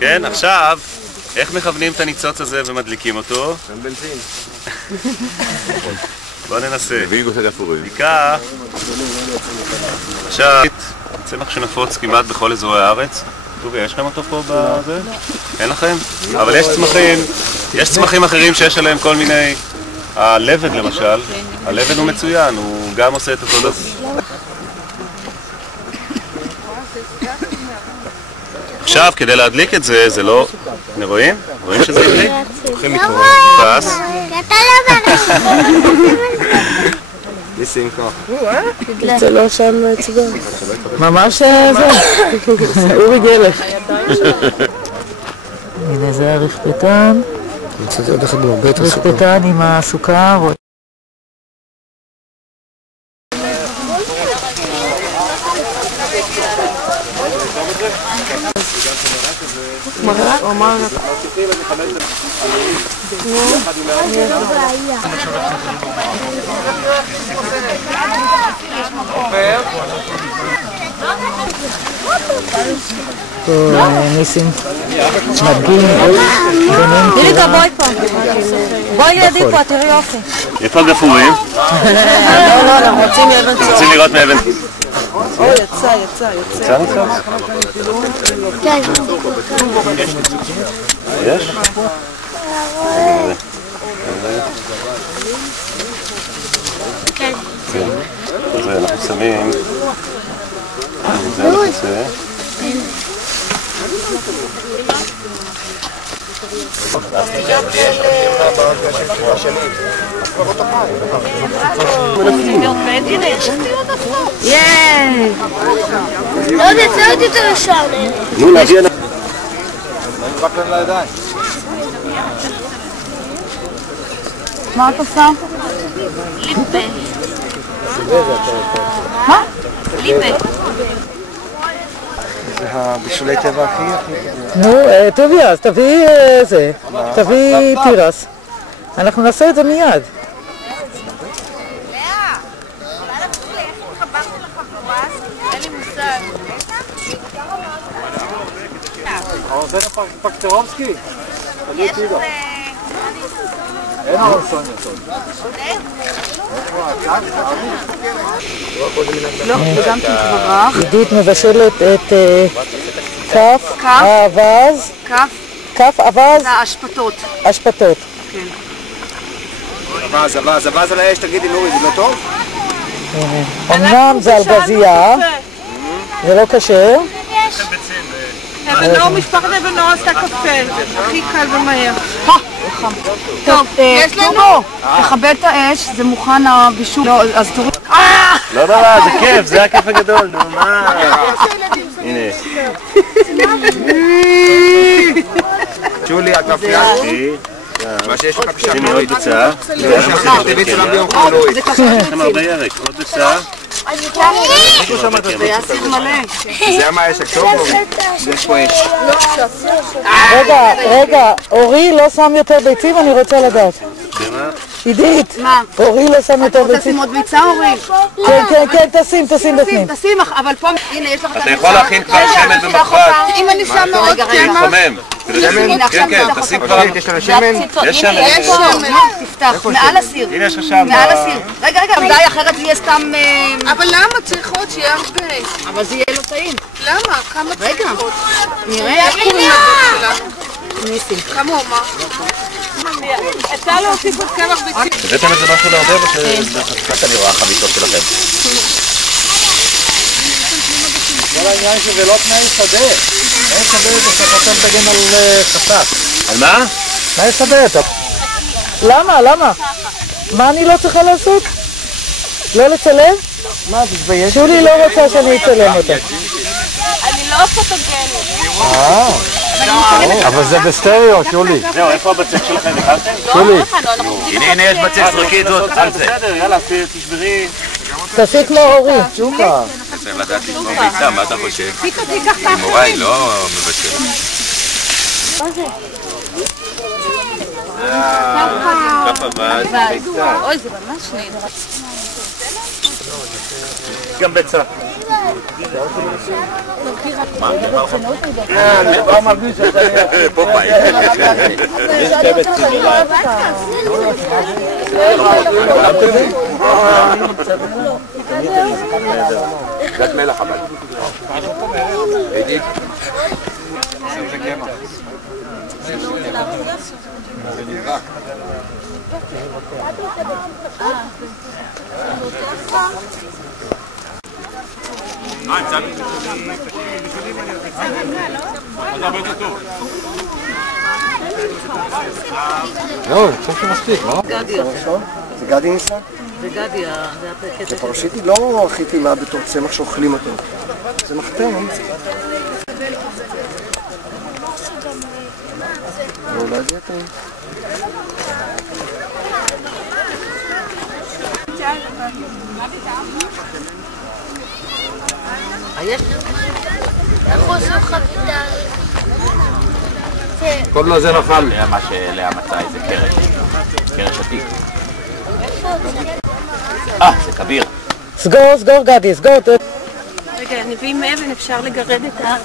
כן, עכשיו, איך מכוונים את הניצוץ הזה ומדליקים אותו? עם בנזין. בוא ננסה. גפורים. בדיקה. עכשיו, צמח שנפוץ כמעט בכל אזורי הארץ. טובי, יש לכם אותו פה בזה? אין לכם? אבל יש צמחים אחרים שיש עליהם כל מיני... הלבד למשל, הלבד הוא מצוין, הוא גם עושה את אותו דבר. עכשיו, כדי להדליק את זה, זה לא... הנה רואים? רואים שזה ידליק? הולכים לקרוא. פס. ניסים כוח. זה לא שם צבוע. ממש זה. אורי גלף. הנה זה הרפפתן. רפפתן עם הסוכר. ניסים מדגים ליריקה בואי פה, בואי לידי פה, תראי יופי. איפה הגפורים? לא, אנחנו רוצים לראות מאבן. יצא. יצא ניצוץ? כן. יש? כן. זה אנחנו שמים. זה הנכסה. ייי! לא נצא עוד יותר ישר. נו, להגיע... מה את עושה? ליפה. מה? ליפה. זה הבישולי טבע הכי... נו, טובי, אז תביא זה, תביא תירס. אנחנו נעשה את זה מיד. זה פקטרובסקי? תגיד תידו. אין הרסון יותר. לא, וגם תתברך. עידית מבשלת את כף האווז. כף אווז. זה האשפתות. אשפתות. כן. אווז על האש, תגידי נורי, זה לא טוב? אמנם זה על גזייה, זה לא כשר. אבן אור, משפחת אבן אור עשתה קפה, הכי קל ומהר. טוב, יש לנו. תכבד את האש, זה מוכן הבישול. לא, אז תוריד. לא, זה כיף, זה הכיף הגדול, נו מה? הנה. שולי, את מפריעה? מה שיש לך פשעה? הנה עוד ביצה. יש לכם הרבה ירק, עוד ביצה. זה יסיר מלא. זה מה יש עכשיו? יש פה אש. רגע, אורי לא שם יותר ביצים, אני רוצה לדעת. עידית, אורי לא שם יותר ביצים. תשים עוד ביצה, אורי? כן, תשים בפנים. תשים, אבל פה, הנה, יש לך את אתה יכול להכין כבר שמן במחבת. אם אני שמה עוד קמח. חומם. כן, תשים כבר. יש לנו שמן? יש שמן. יש שמן. תפתח, מעל הסיר. הנה יש לך שם. מעל הסיר. רגע, די, אחרת זה יהיה סתם... אבל למה? צריך עוד שיהיה הרבה. אבל זה יהיה לא טעים. למה? כמה צריך עוד? נראה. איך קוראים לבית שלנו? ניסים. כמה הוא אמר? אפשר להוסיף עוד קמח ביצים. הבאתם את זה משהו לערבב או שחצת אני רואה חביתות שלכם? כל העניין שזה לא תנאי שדה. תנאי שדה זה שאתה תגן על חסך. על מה? תנאי שדה. למה? מה אני לא צריכה לעשות? לא לצלם? מה, תתבייש? שולי לא רוצה שאני אצלם אותה. אני לא פוטוגנית. אבל זה בסטריאו, שולי. זהו, איפה הבצק שלכם? נכנסתם? שולי. הנה יש בצק, זרקי את זאת על זה. בסדר, יאללה, תשברי. תעשי כמו אורי. שוקה. צריך לדעת לבחור ביצה, מה אתה חושב? מוריי לא מבשל. מה זה? כף אבז, ביצה. אוי, זה ממש נהדר. גם ביצה. כבר מרגיש שאני... פופאי. יש קבץ מלאה. קצת מלח אבל. זה קמח. זה נברק. לא, אני חושב שמספיק, לא? זה גדי ניסה? זה גדי, זה הפקט. בפרשיתי לא הכי טעימה בתור צמח שאוכלים אותו. זה מחתם. ואולי זה טעים. איך עושים חביתה? קודם לזה נפל. מה שלאה מצא איזה קרש. קרש עתיק. זה כביר. סגור, סגור גדי, סגור. רגע, נביאים מאבן, אפשר לגרד את ה...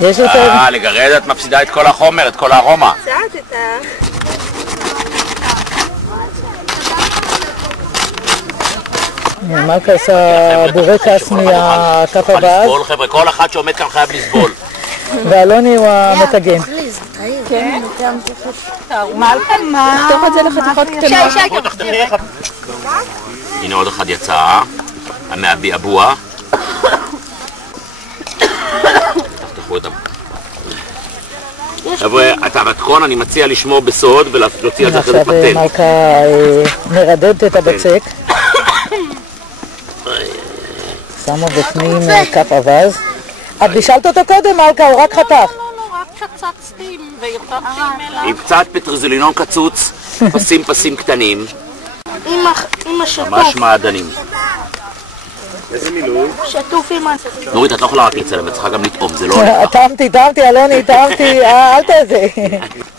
יש יותר... לגרד את מפסידה את כל החומר, את כל הארומה. קצת את ה... מלכה עושה בורקס מהכף הבאז. לסבול חבר'ה, כל אחד שעומד כאן חייב לסבול. ואלוני הוא המתגן. כן, מלכה, מה? תחתוך את זה לחתיכות קטנות. הנה עוד אחד יצא, מהביעבוע. תפתחו את ה... חבר'ה, את המתכון אני מציע לשמור בסוד ולהוציא על זה אחרי זה פטנט. עכשיו מלכה מרדדת את הבצק. שמו בפנים כף אבז. את בישלת אותו קודם מלכה, הוא רק חתך. לא, רק שצצתי והרבבתי מלח. עם קצת פטרזילינון קצוץ, פסים קטנים. עם השטוף. ממש מעדנים. איזה מילוי? שטוף עם ה... נורית, את לא יכולה רק לצלם, את צריכה גם לטעום, זה לא הולך. טעמתי, אלוני, טעמתי, אל תזה.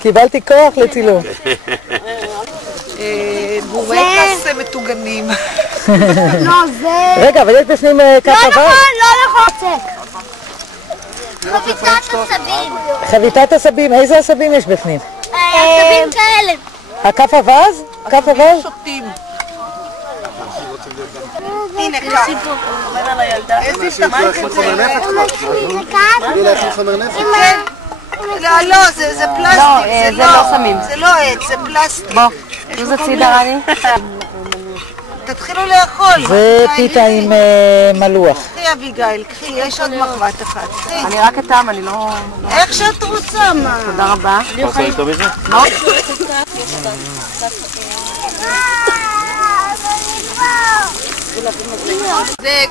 קיבלתי כוח לצילום. בורקס מטוגנים. לא, זה... רגע, אבל יש בפנים כף אבז? לא נכון. חביתת עשבים. חביתת עשבים, איזה עשבים יש בפנים? עשבים כאלה. הכף אבז? כף אבז? שותים. הנה כך. איזה השתמשת חומר נפץ כבר. תגידי להכין חומר נפץ. לא, זה פלסטיק. זה לא סמים. זה לא עץ, זה פלסטיק. בוא, זה צידה רני. תתחילו לאכול. זה פיתה עם מלוח. קחי אביגיל, קחי, יש עוד מחבת אחת. קחי. אני רק אתם, אני לא... איך שאת רוצה, מה? תודה רבה. אתה רוצה לכתוב את זה? זה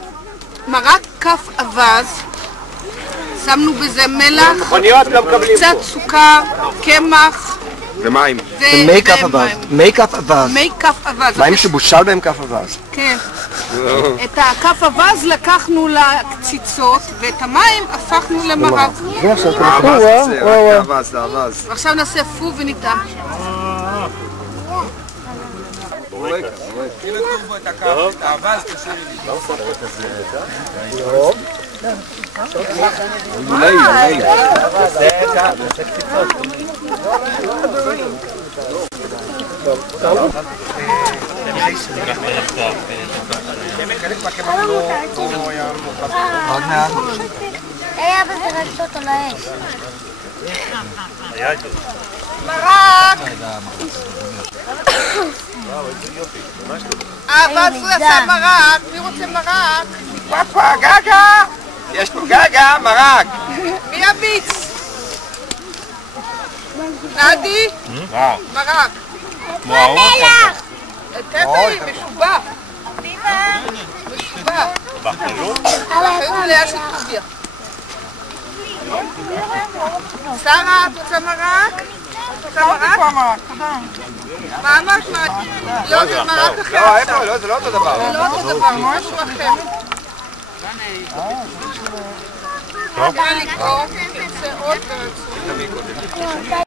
מרק כף אבז, שמנו בזה מלח, מכוניות לא מקבלים קצת סוכר, קמח ומים. מי כף אבז. מי כף אבז. מי כף אבז. מים שבושל בהם כף אבז. כן. את הכף אבז לקחנו לקציצות ואת המים הפכנו למרק. זה עכשיו אבז. ועכשיו נעשה פו וניתן. היה בזרקת אותו לאש. מרק! אבא עשה מרק, מי רוצה מרק? פאפה, גגה! יש פה גגה, מרק! מי הביץ? נדי? מרק. מלח! טבעי, משובח. משובח. אחרי מלאה של טוביה. שרה, את רוצה מרק? רוצה מרק? מה אמרת? לא, זה מרק אחר. לא, זה לא אותו דבר. זה לא אותו דבר, משהו אחר. נראה לי כבר, תרצה עוד ורצו.